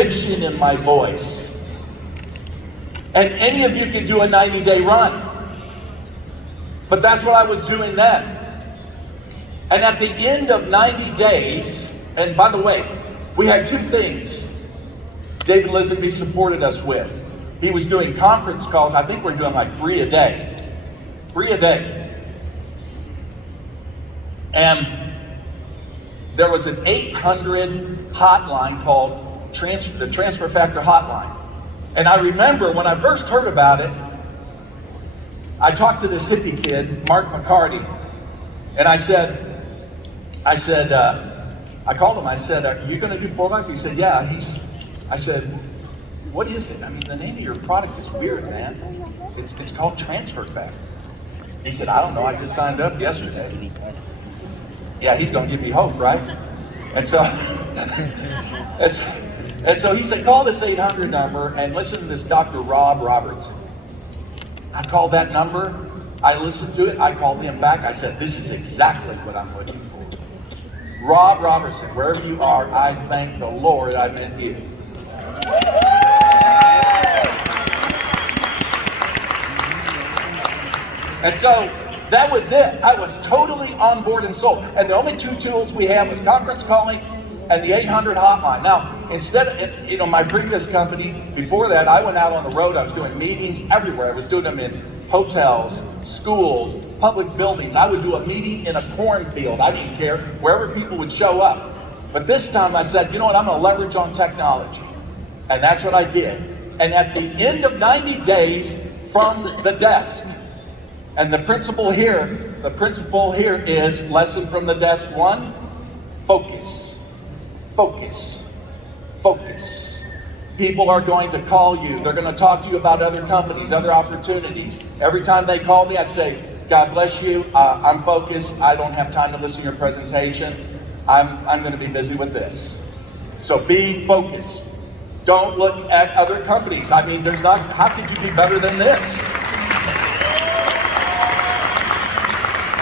conviction in my voice. And any of you can do a 90-day run. But that's what I was doing then. And at the end of 90 days, and by the way, we had two things David Lisenby supported us with. He was doing conference calls. I think we're doing like 3 a day. 3 a day. And there was an 800 hotline called the Transfer Factor Hotline. And I remember when I first heard about it, I talked to this hippie kid, Mark McCarty, and I called him, I said, are you going to do 4-Life? He said, yeah. I said, what is it? I mean, the name of your product is weird, man. It's called Transfer Factor. He said, I don't know, I just signed up yesterday. Yeah, he's going to give me hope, right? And so, and so he said, call this 800 number and listen to this Dr. Rob Robertson. I called that number, I listened to it, I called him back, I said, this is exactly what I'm looking for. Rob Robertson, wherever you are, I thank the Lord I met you. And so that was it. I was totally on board and sold. And the only two tools we had was conference calling and the 800 hotline. Now, instead of, my previous company, before that, I went out on the road. I was doing meetings everywhere. I was doing them in hotels, schools, public buildings. I would do a meeting in a cornfield. I didn't care, wherever people would show up. But this time I said, you know what, I'm going to leverage on technology. And that's what I did. And at the end of 90 days from the desk, and the principle here is lesson from the desk 1, focus, focus, focus. People are going to call you. They're going to talk to you about other companies, other opportunities. Every time they call me, I'd say, God bless you, I'm focused. I don't have time to listen to your presentation. I'm going to be busy with this. So be focused. Don't look at other companies. I mean, how could you be better than this?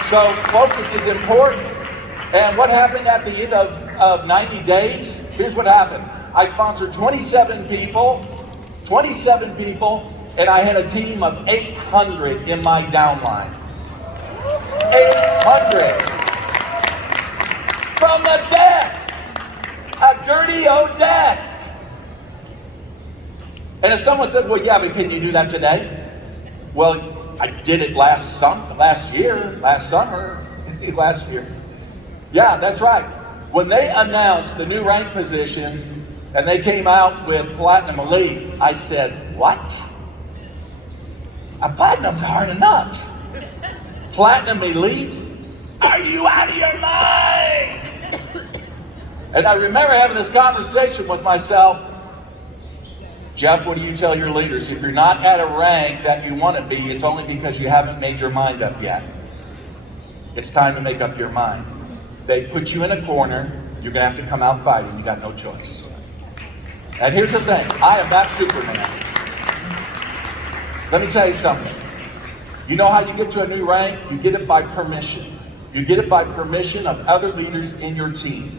So focus is important. And what happened at the end of 90 days? Here's what happened. I sponsored 27 people, and I had a team of 800 in my downline. 800. From the desk. A dirty old desk. And if someone said, well, yeah, but can you do that today? Well, I did it last summer. Yeah, that's right. When they announced the new rank positions and they came out with Platinum Elite, I said, what? A Platinum's hard enough. Platinum Elite? Are you out of your mind? And I remember having this conversation with myself. Jeff, what do you tell your leaders? If you're not at a rank that you want to be, it's only because you haven't made your mind up yet. It's time to make up your mind. They put you in a corner, you're going to have to come out fighting. You got no choice. And here's the thing, I am not Superman. Let me tell you something. You know how you get to a new rank? You get it by permission. You get it by permission of other leaders in your team.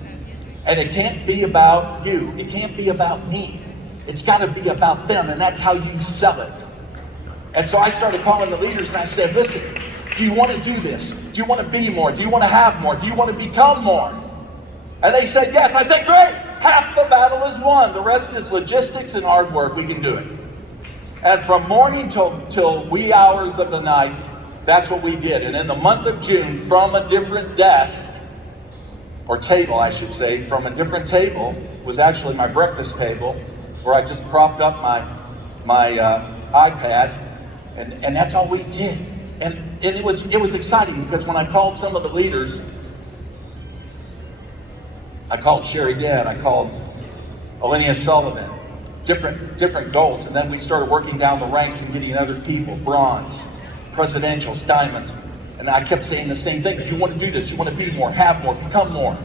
And it can't be about you. It can't be about me. It's got to be about them, and that's how you sell it. And so I started calling the leaders, and I said, listen, do you want to do this? Do you want to be more? Do you want to have more? Do you want to become more? And they said, yes. I said, great. Half the battle is won. The rest is logistics and hard work. We can do it. And from morning till wee hours of the night, that's what we did. And in the month of June, from a different desk, or table, I should say, from a different table, was actually my breakfast table, where I just propped up my iPad, and that's all we did. And it was exciting because when I called some of the leaders, I called Sherry Dan, I called Alinea Sullivan, different goals, and then we started working down the ranks and getting other people, bronze, presidentials, diamonds, and I kept saying the same thing. Do you want to do this? You want to be more, have more, become more?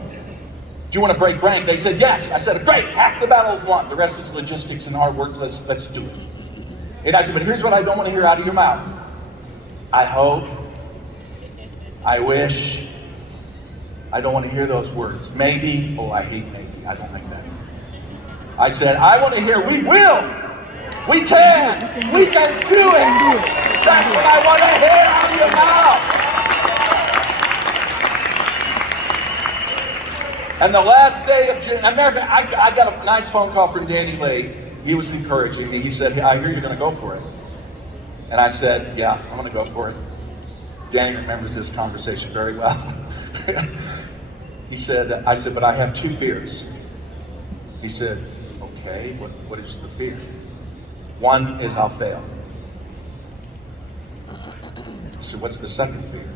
Do you want to break rank? They said, yes. I said, great, half the battle is won. The rest is logistics and hard work. Let's do it. And I said, but here's what I don't want to hear out of your mouth. I hope, I wish, I don't want to hear those words. Maybe, oh, I hate maybe. I don't like that. I said, I want to hear, we will. We can do it. That's what I want to hear out of your mouth. And the last day of June, I got a nice phone call from Danny Lee. He was encouraging me. He said, I hear you're going to go for it. And I said, yeah, I'm going to go for it. Danny remembers this conversation very well. I said, but I have two fears. He said, okay, what is the fear? One is I'll fail. He said, what's the second fear?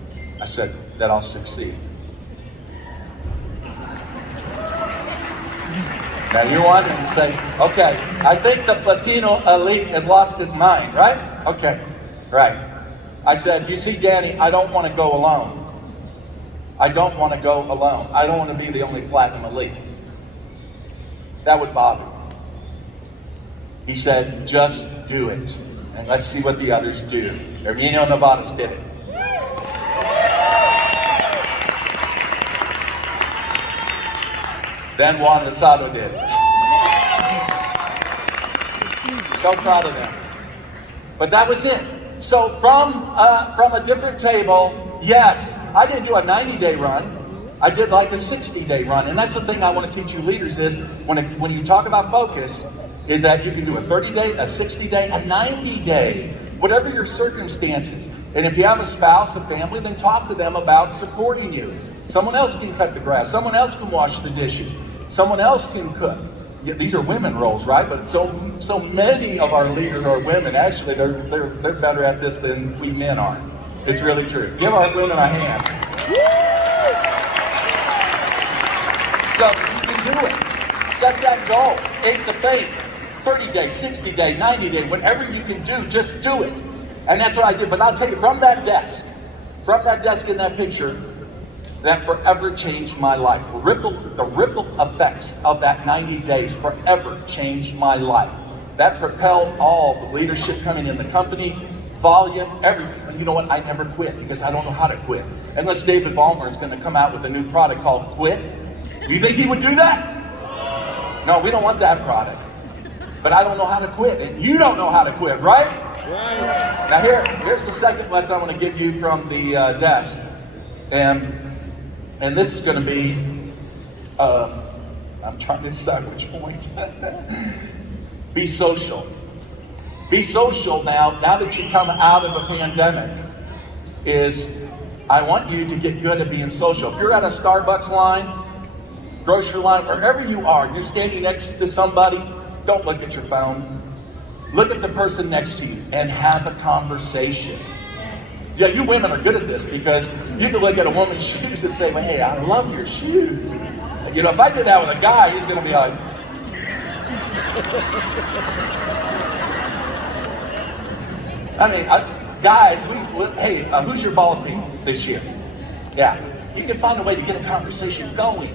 I said, that I'll succeed. Now you want him to say, okay, I think the Latino elite has lost his mind, right? Okay, right. I said, you see, Danny, I don't want to go alone. I don't want to go alone. I don't want to be the only platinum elite. That would bother me. He said, just do it. And let's see what the others do. Herminio Nevadas did it. Then Juan Lozado did it. So proud of them. But that was it. So from a different table, yes, I didn't do a 90-day run. I did like a 60-day run. And that's the thing I want to teach you leaders is when you talk about focus, is that you can do a 30-day, a 60-day, a 90-day, whatever your circumstances. And if you have a spouse, a family, then talk to them about supporting you. Someone else can cut the grass. Someone else can wash the dishes. Someone else can cook. Yeah, these are women roles, right? But so many of our leaders are women. Actually, they're better at this than we men are. It's really true. Give our women a hand. So you can do it. Set that goal. Aim the faith. 30-day, 60-day, 90-day, whatever you can do, just do it. And that's what I did. But I'll tell you, from that desk in that picture, that forever changed my life. The ripple effects of that 90 days forever changed my life. That propelled all the leadership coming in the company, volume, everything. And you know what? I never quit because I don't know how to quit. Unless David Ballmer is going to come out with a new product called Quit. Do you think he would do that? No, we don't want that product. But I don't know how to quit, and you don't know how to quit, right? Right. Now here's the second lesson I want to give you from the desk. And this is going to be, I'm trying to decide which point. Be social. Be social now that you come out of the pandemic, I want you to get good at being social. If you're at a Starbucks line, grocery line, wherever you are, you're standing next to somebody, don't look at your phone. Look at the person next to you and have a conversation. Yeah, you women are good at this because you can look at a woman's shoes and say, well, hey, I love your shoes. You know, if I did that with a guy, he's going to be like, guys, hey, who's your ball team this year? Yeah, you can find a way to get a conversation going.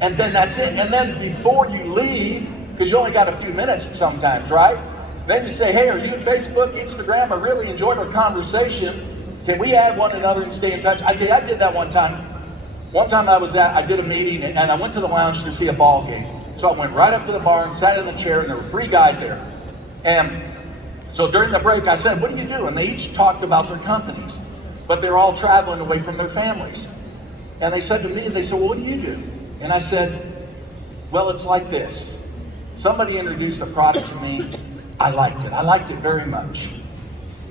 And then that's it. And then before you leave, because you only got a few minutes sometimes, right? Then you say, hey, are you on Facebook, Instagram? I really enjoyed our conversation. Can we add one another and stay in touch? I tell you, I did that one time. One time I did a meeting and I went to the lounge to see a ball game. So I went right up to the bar and sat in the chair and there were 3 guys there. And so during the break I said, what do you do? And they each talked about their companies, but they're all traveling away from their families. And they said to me, they said, well, what do you do? And I said, well, it's like this. Somebody introduced a product to me. I liked it very much.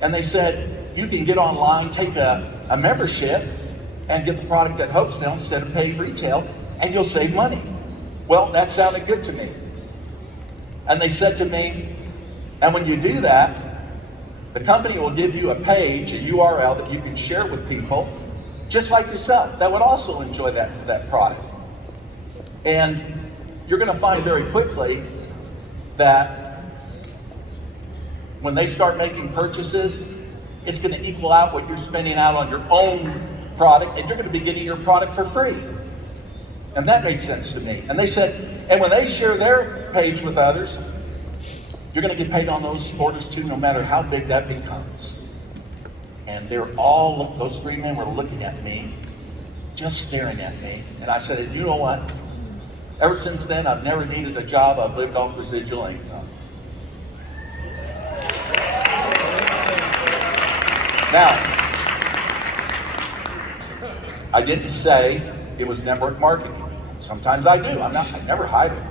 And they said, you can get online, take a membership, and get the product at Hopesdale instead of paid retail, and you'll save money. Well, that sounded good to me. And they said to me, and when you do that, the company will give you a page, a URL that you can share with people, just like yourself, that would also enjoy that product. And you're going to find very quickly that when they start making purchases, it's going to equal out what you're spending out on your own product, and you're going to be getting your product for free. And that made sense to me. And they said, and when they share their page with others, you're going to get paid on those orders too, no matter how big that becomes. And those 3 men were looking at me, just staring at me. And I said, you know what? Ever since then, I've never needed a job. I've lived off residual income. Now, I didn't say it was network marketing. Sometimes I do. I never hide it.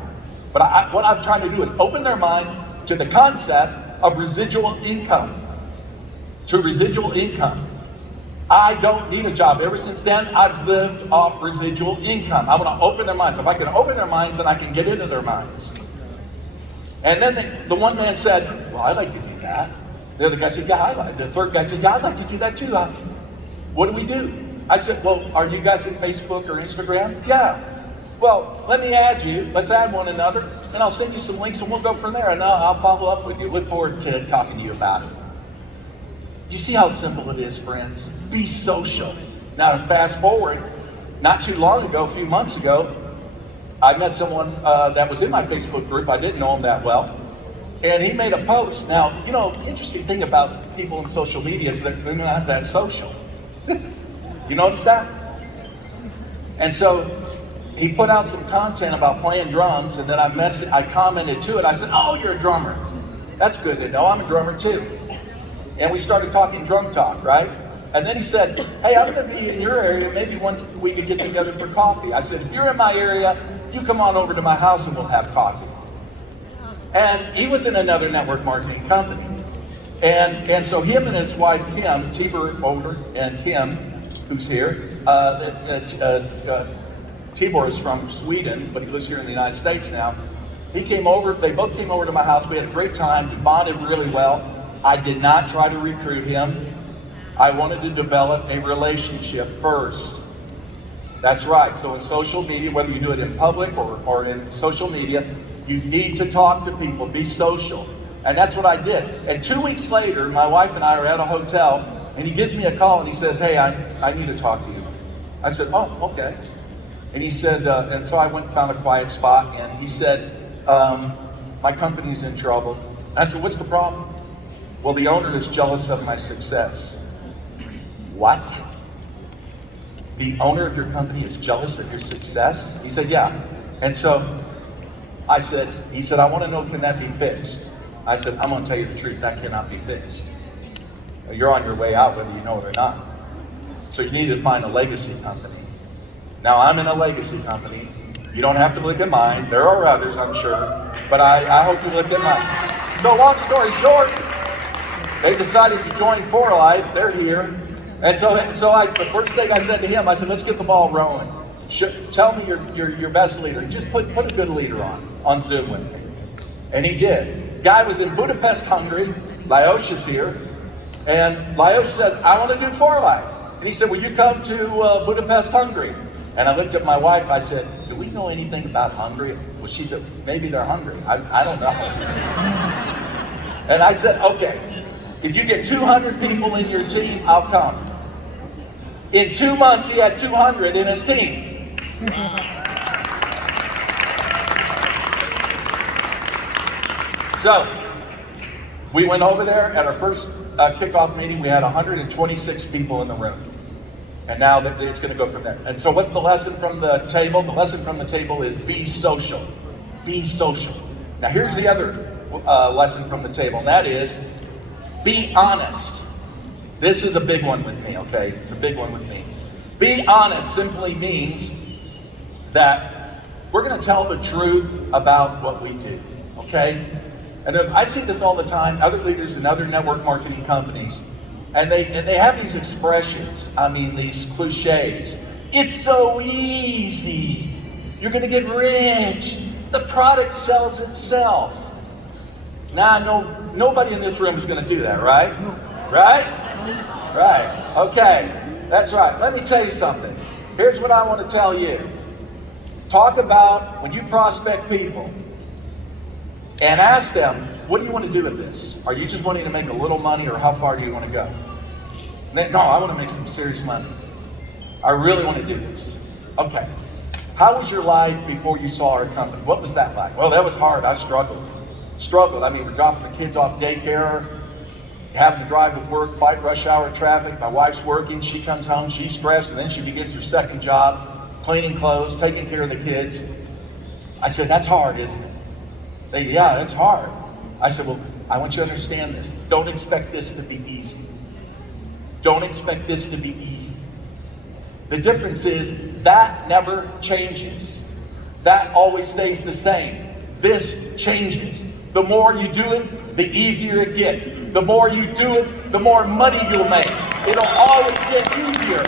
But what I'm trying to do is open their mind to the concept of residual income. To residual income. I don't need a job. Ever since then, I've lived off residual income. I want to open their minds. If I can open their minds, then I can get into their minds. And then the one man said, well, I'd like to do that. The other guy said, yeah, I like. The third guy said, yeah, I'd like to do that too. What do we do? I said, well, are you guys on Facebook or Instagram? Yeah. Well, let me add you. Let's add one another, and I'll send you some links, and we'll go from there, and I'll follow up with you. Look forward to talking to you about it. You see how simple it is, friends? Be social. Now, to fast forward, not too long ago, a few months ago, I met someone that was in my Facebook group. I didn't know him that well, and he made a post. Now, the interesting thing about people in social media is that they're not that social. You notice that? And so he put out some content about playing drums, and then I commented to it. I said, oh, you're a drummer. That's good to know. I'm a drummer too. And we started talking drum talk, right? And then he said, hey, I'm going to be in your area. Maybe once we could get together for coffee. I said, if you're in my area, you come on over to my house and we'll have coffee. And he was in another network marketing company. And so him and his wife, Kim, Tibor over, and Kim, who's here, Tibor is from Sweden, but he lives here in the United States now. He came over, they both came over to my house. We had a great time, we bonded really well. I did not try to recruit him. I wanted to develop a relationship first. That's right. So in social media, whether you do it in public or in social media, you need to talk to people, be social. And that's what I did. And 2 weeks later, my wife and I are at a hotel, and he gives me a call and he says, hey, I need to talk to you. I said, oh, okay. And he said, and so I went and found a quiet spot, and he said, my company's in trouble. And I said, what's the problem? Well, the owner is jealous of my success. What? The owner of your company is jealous of your success? He said, yeah. And so he said, I want to know, can that be fixed? I said, I'm going to tell you the truth, that cannot be fixed. You're on your way out whether you know it or not. So you need to find a legacy company. Now, I'm in a legacy company. You don't have to look at mine. There are others, I'm sure. But I hope you look at mine. So long story short, they decided to join 4Life. They're here. And so the first thing I said to him, I said, let's get the ball rolling. Tell me your best leader. Just put a good leader on Zoom with me. And he did. Guy was in Budapest, Hungary. Lajos is here. And Lajos says, I want to do 4Life. And he said, will you come to Budapest, Hungary? And I looked at my wife, I said, do we know anything about Hungary? Well, she said, maybe they're hungry. I don't know. And I said, okay, if you get 200 people in your team, I'll come. In 2 months, he had 200 in his team. So, we went over there at our first kickoff meeting. We had 126 people in the room. And now it's going to go from there. And so what's the lesson from the table? The lesson from the table is be social. Be social. Now here's the other lesson from the table, and that is be honest. This is a big one with me, okay? It's a big one with me. Be honest simply means that we're going to tell the truth about what we do, okay? And I see this all the time, other leaders in other network marketing companies, and they have these expressions, these cliches. It's so easy. You're going to get rich. The product sells itself. Now, nobody in this room is going to do that, right? Right? Right. Okay. That's right. Let me tell you something. Here's what I want to tell you. Talk about when you prospect people and ask them, what do you want to do with this? Are you just wanting to make a little money, or how far do you want to go? No, I want to make some serious money. I really want to do this. Okay. How was your life before you saw our company? What was that like? Well, that was hard. I struggled. We're dropping the kids off daycare, having to drive to work, fight rush hour traffic. My wife's working. She comes home. She's stressed, and then she begins her second job, cleaning clothes, taking care of the kids. I said, that's hard, isn't it? They, yeah, it's hard. I said, well, I want you to understand this. Don't expect this to be easy. Don't expect this to be easy. The difference is that never changes. That always stays the same. This changes. The more you do it, the easier it gets. The more you do it, the more money you'll make. It'll always get easier.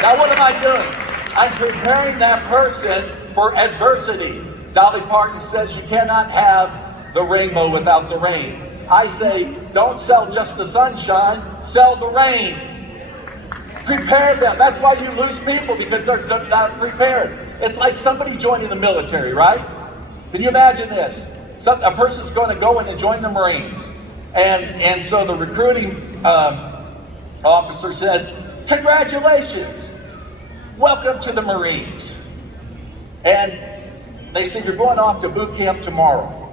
Now what am I doing? I'm preparing that person for adversity. Dolly Parton says you cannot have the rainbow without the rain. I say, don't sell just the sunshine, sell the rain. Prepare them. That's why you lose people, because they're not prepared. It's like somebody joining the military, right? Can you imagine this? A person's going to go in and join the Marines. And so the recruiting officer says, congratulations, welcome to the Marines. And they say, you're going off to boot camp tomorrow.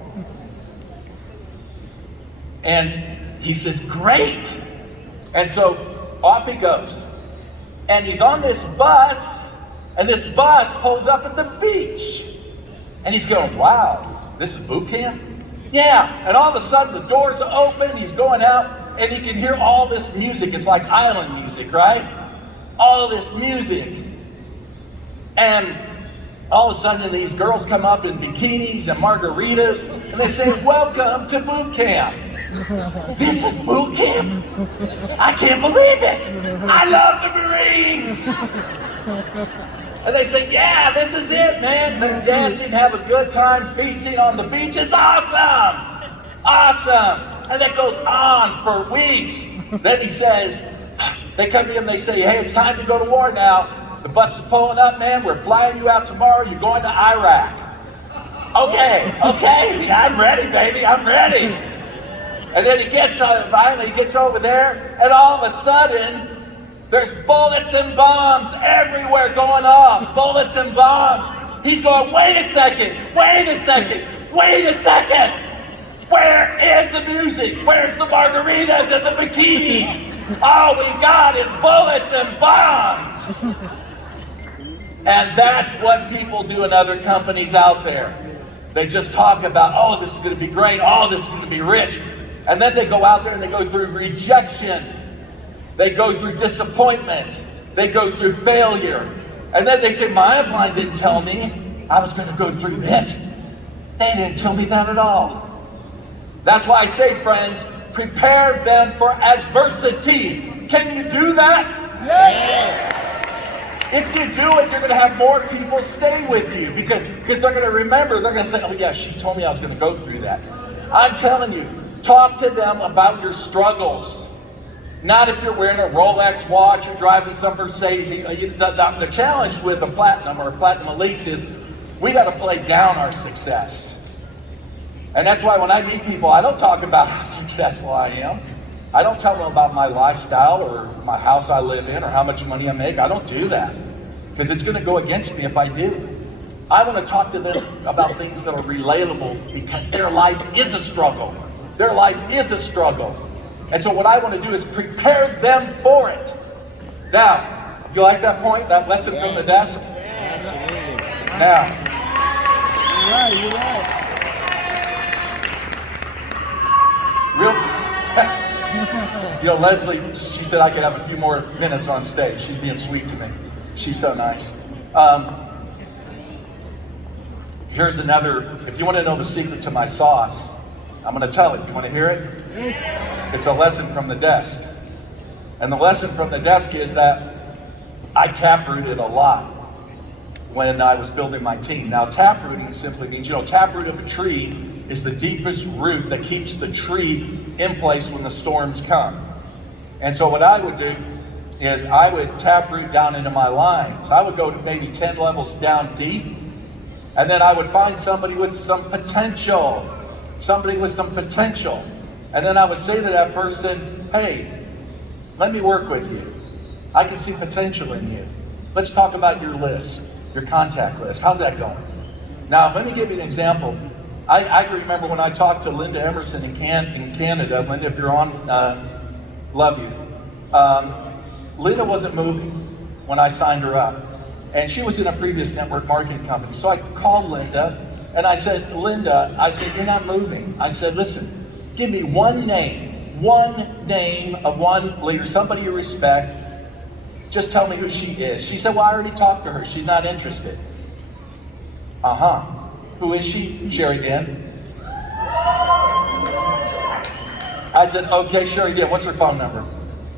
And he says, great. And so off he goes. And he's on this bus, and this bus pulls up at the beach. And he's going, wow, this is boot camp? Yeah. And all of a sudden the doors are open, he's going out, and he can hear all this music. It's like island music, right? All this music. And all of a sudden these girls come up in bikinis and margaritas, and they say, welcome to boot camp. This is boot camp? I can't believe it. I love the Marines. And they say, yeah, this is it, man. They're dancing, have a good time, feasting on the beach. It's awesome. Awesome. And that goes on for weeks. Then he says, they come to him, they say, hey, it's time to go to war now. The bus is pulling up, man. We're flying you out tomorrow. You're going to Iraq. Okay. Yeah, I'm ready, baby. I'm ready. And then finally he gets over there, and all of a sudden, there's bullets and bombs everywhere going off. Bullets and bombs. He's going, wait a second. Where is the music? Where's the margaritas and the bikinis? All we got is bullets and bombs. And that's what people do in other companies out there. They just talk about, oh, this is going to be great. Oh, this is going to be rich. And then they go out there and they go through rejection. They go through disappointments. They go through failure. And then they say, my upline didn't tell me I was going to go through this. They didn't tell me that at all. That's why I say, friends, prepare them for adversity. Can you do that? Yes. If you do it, you're going to have more people stay with you because they're going to remember. They're going to say, oh yeah, she told me I was going to go through that. I'm telling you, talk to them about your struggles. Not if you're wearing a Rolex watch or driving some Mercedes. The challenge with a platinum or platinum elites is we got to play down our success. And that's why when I meet people, I don't talk about how successful I am. I don't tell them about my lifestyle or my house I live in or how much money I make. I don't do that because it's going to go against me if I do. I want to talk to them about things that are relatable because their life is a struggle. Their life is a struggle. And so what I want to do is prepare them for it. Now, do you like that point, that lesson from the desk? Absolutely. Now, You're right. Leslie, she said I could have a few more minutes on stage. She's being sweet to me. She's so nice. Here's another, if you want to know the secret to my sauce, I'm going to tell it. You want to hear it? It's a lesson from the desk. And the lesson from the desk is that I taprooted a lot when I was building my team. Now, taprooting simply means, taproot of a tree is the deepest root that keeps the tree in place when the storms come. And so what I would do is I would taproot down into my lines. I would go to maybe 10 levels down deep, and then I would find somebody with some potential. And then I would say to that person, hey, let me work with you. I can see potential in you. Let's talk about your list, your contact list. How's that going? Now, let me give you an example. I can remember when I talked to Linda Emerson in Canada. Linda, if you're on, love you. Linda wasn't moving when I signed her up. And she was in a previous network marketing company. So I called Linda and I said, Linda, I said, you're not moving. I said, listen, give me one name of one leader, somebody you respect. Just tell me who she is. She said, well, I already talked to her. She's not interested. Uh-huh. Who is she? Sherry Dinn. I said, okay, Sherry Dinn, what's her phone number?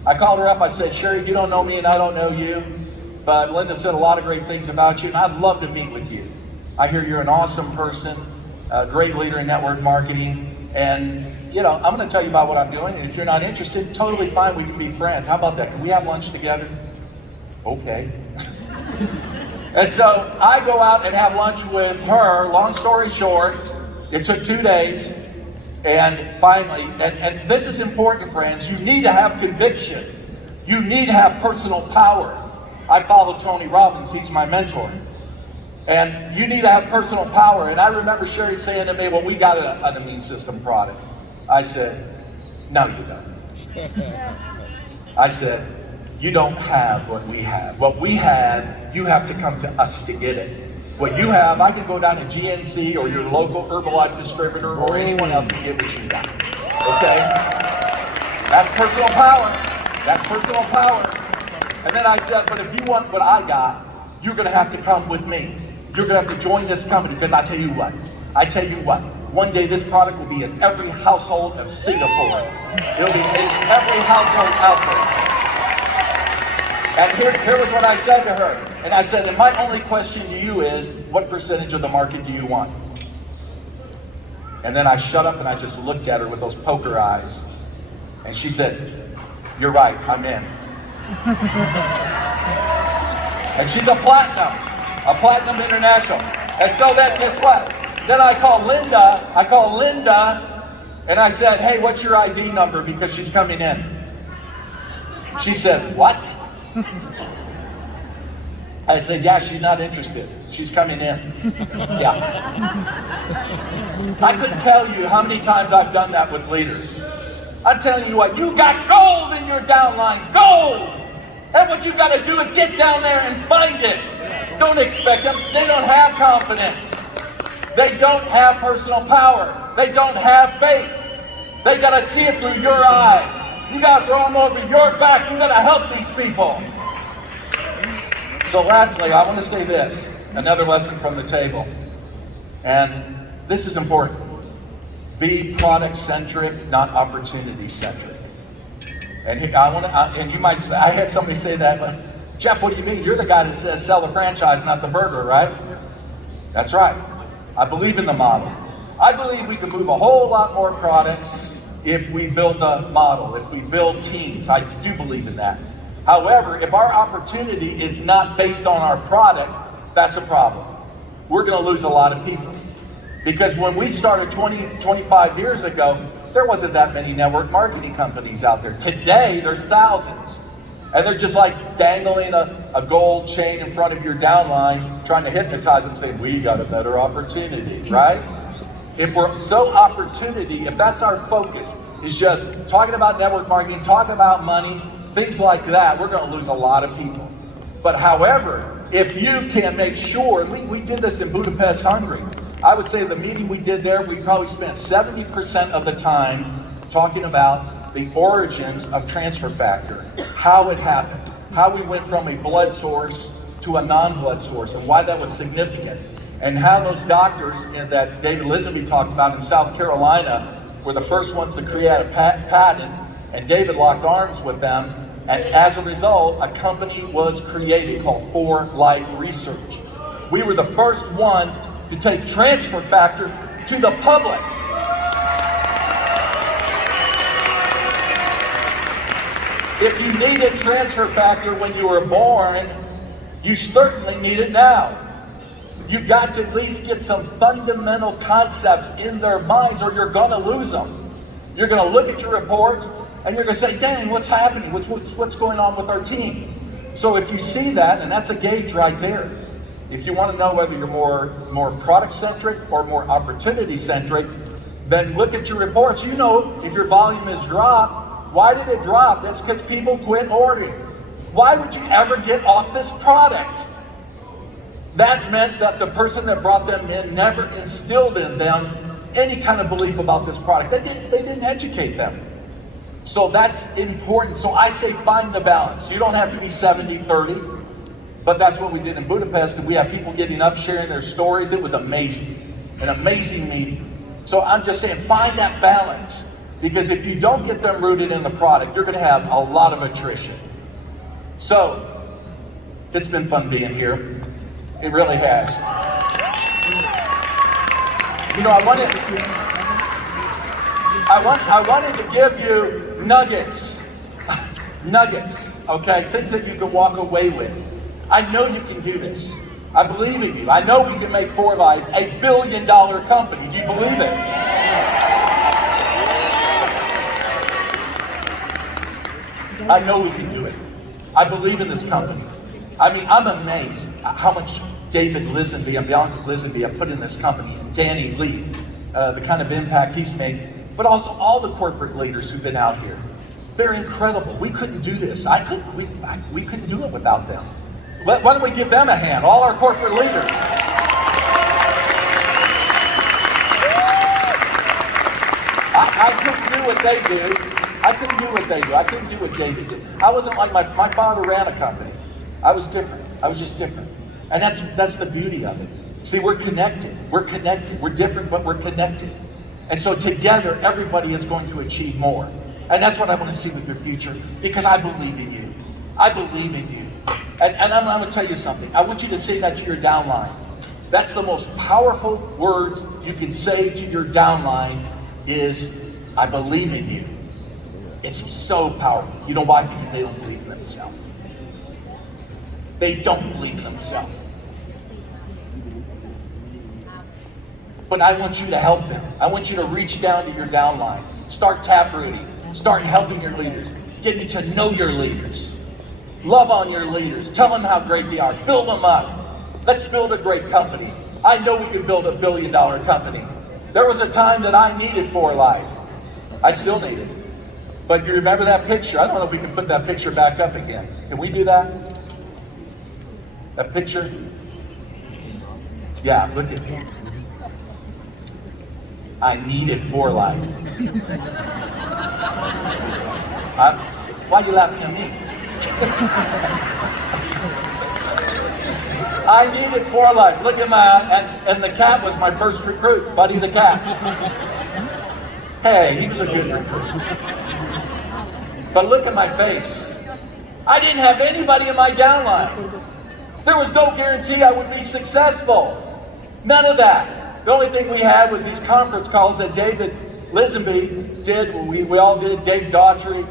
I called her up. I said, Sherry, you don't know me and I don't know you, but Linda said a lot of great things about you and I'd love to meet with you. I hear you're an awesome person, a great leader in network marketing, and I'm going to tell you about what I'm doing, and if you're not interested, totally fine, we can be friends. How about that? Can we have lunch together? Okay. And so I go out and have lunch with her. Long story short, it took 2 days, and finally, and this is important, friends, you need to have conviction. You need to have personal power. I follow Tony Robbins, he's my mentor. And you need to have personal power. And I remember Sherry saying to me, well, we got an immune system product. I said, no, you don't. I said, you don't have what we have. What we had, you have to come to us to get it. What you have, I can go down to GNC or your local Herbalife distributor or anyone else can get what you got. Okay? That's personal power. That's personal power. And then I said, but if you want what I got, you're going to have to come with me. You're going to have to join this company because I tell you what, one day this product will be in every household of Singapore. It'll be in every household out there. And here was what I said to her. And I said, and my only question to you is, what percentage of the market do you want? And then I shut up and I just looked at her with those poker eyes. And she said, you're right, I'm in. And she's a platinum international. And so then, guess what? Then I call Linda, and I said, hey, what's your ID number? Because she's coming in. She said, what? I said, yeah, she's not interested. She's coming in. Yeah. I couldn't tell you how many times I've done that with leaders. I'm telling you what, you got gold in your downline, gold! And what you got to do is get down there and find it. Don't expect them. They don't have confidence. They don't have personal power. They don't have faith. They got to see it through your eyes. You got to throw them over your back. You got to help these people. So lastly, I want to say this, another lesson from the table. And this is important. Be product-centric, not opportunity-centric. And and you might say, I had somebody say that, but Jeff, what do you mean? You're the guy that says sell the franchise, not the burger, right? That's right. I believe in the model. I believe we can move a whole lot more products if we build the model, if we build teams. I do believe in that. However, if our opportunity is not based on our product, that's a problem. We're going to lose a lot of people. Because when we started 25 years ago, there wasn't that many network marketing companies out there. Today, there's thousands. And they're just like dangling a gold chain in front of your downline, trying to hypnotize them, saying, we got a better opportunity, right? If we're so opportunity, if that's our focus, is just talking about network marketing, talking about money, things like that, we're going to lose a lot of people. But however, if you can make sure, we did this in Budapest, Hungary. I would say the meeting we did there, we probably spent 70% of the time talking about the origins of transfer factor, how it happened, how we went from a blood source to a non-blood source, and why that was significant, and how those doctors that David Lisenby talked about in South Carolina were the first ones to create a patent, and David locked arms with them, and as a result, a company was created called For Life Research. We were the first ones to take transfer factor to the public. If you needed transfer factor when you were born, you certainly need it now. You got to at least get some fundamental concepts in their minds or you're gonna lose them. You're gonna look at your reports and you're gonna say, dang, what's happening? What's going on with our team? So if you see that, and that's a gauge right there. If you want to know whether you're more product-centric or more opportunity-centric, then look at your reports. You know if your volume is dropped. Why did it drop? That's because people quit ordering. Why would you ever get off this product? That meant that the person that brought them in never instilled in them any kind of belief about this product. They didn't educate them. So that's important. So I say find the balance. You don't have to be 70-30, but that's what we did in Budapest, and we have people getting up, sharing their stories. It was amazing, an amazing meeting. So I'm just saying find that balance, because if you don't get them rooted in the product, you're gonna have a lot of attrition. So it's been fun being here. It really has. You know, I wanted to give you nuggets, nuggets, okay? Things that you can walk away with. I know you can do this. I believe in you. I know we can make 4Life $1 billion company. Do you believe it? I know we can do it. I believe in this company. I mean, I'm amazed how much David Lisenby and Bianca Lisenby have put in this company, and Danny Lee, the kind of impact he's made, but also all the corporate leaders who've been out here. They're incredible. We couldn't do this. We couldn't do it without them. Why don't we give them a hand, all our corporate leaders? I couldn't do what they do. I couldn't do what they do. I couldn't do what David did. I wasn't like my father ran a company. I was different. I was just different. And that's the beauty of it. See, we're connected. We're connected. We're different, but we're connected. And so together, everybody is going to achieve more. And that's what I want to see with your future, because I believe in you. I believe in you. And I'm going to tell you something. I want you to say that to your downline. That's the most powerful words you can say to your downline is, I believe in you. It's so powerful. You know why? Because they don't believe in themselves. They don't believe in themselves. But I want you to help them. I want you to reach down to your downline. Start taprooting. Start helping your leaders. Getting to know your leaders. Love on your leaders. Tell them how great they are. Build them up. Let's build a great company. I know we can build $1 billion company. There was a time that I needed 4Life. I still need it. But you remember that picture? I don't know if we can put that picture back up again. Can we do that? That picture? Yeah, look at me. I needed 4Life. Why are you laughing at me? I needed 4Life. Look at and the cat was my first recruit, Buddy the cat. Hey, he was a good recruit. But look at my face. I didn't have anybody in my downline. There was no guarantee I would be successful. None of that. The only thing we had was these conference calls that David Lisenby did. We all did it, Dave Daughtry,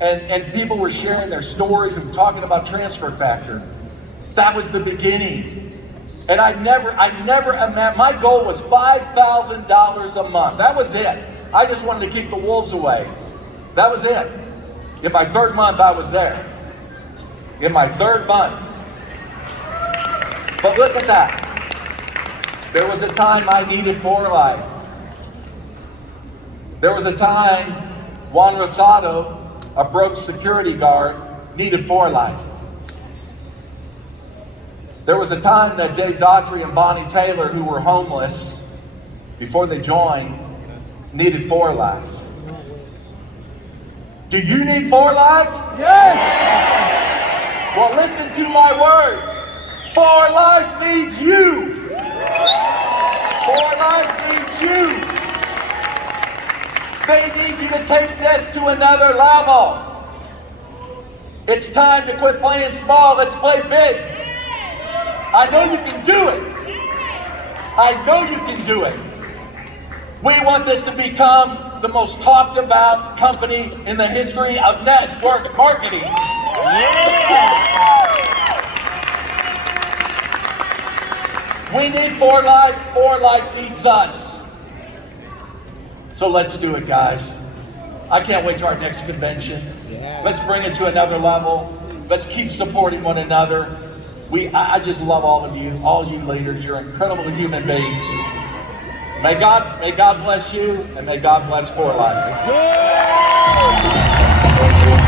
and people were sharing their stories and talking about transfer factor. That was the beginning. And I never imagined, my goal was $5,000 a month. That was it. I just wanted to keep the wolves away. That was it. In my third month, I was there. In my third month. But look at that. There was a time I needed 4Life. There was a time Juan Rosado, a broke security guard, needed 4Life. There was a time that Dave Daughtry and Bonnie Taylor, who were homeless before they joined, needed 4Life. Do you need 4Life? Yes! Well, listen to my words. 4Life needs you. 4Life needs you. They need you to take this to another level. It's time to quit playing small. Let's play big. I know you can do it. I know you can do it. We want this to become the most talked about company in the history of network marketing. Yeah. We need 4Life. 4Life needs us. So let's do it, guys. I can't wait to our next convention. Yeah. Let's bring it to another level. Let's keep supporting one another. I just love all of you leaders. You're incredible human beings. May God bless you, and may God bless 4Life. Let's go!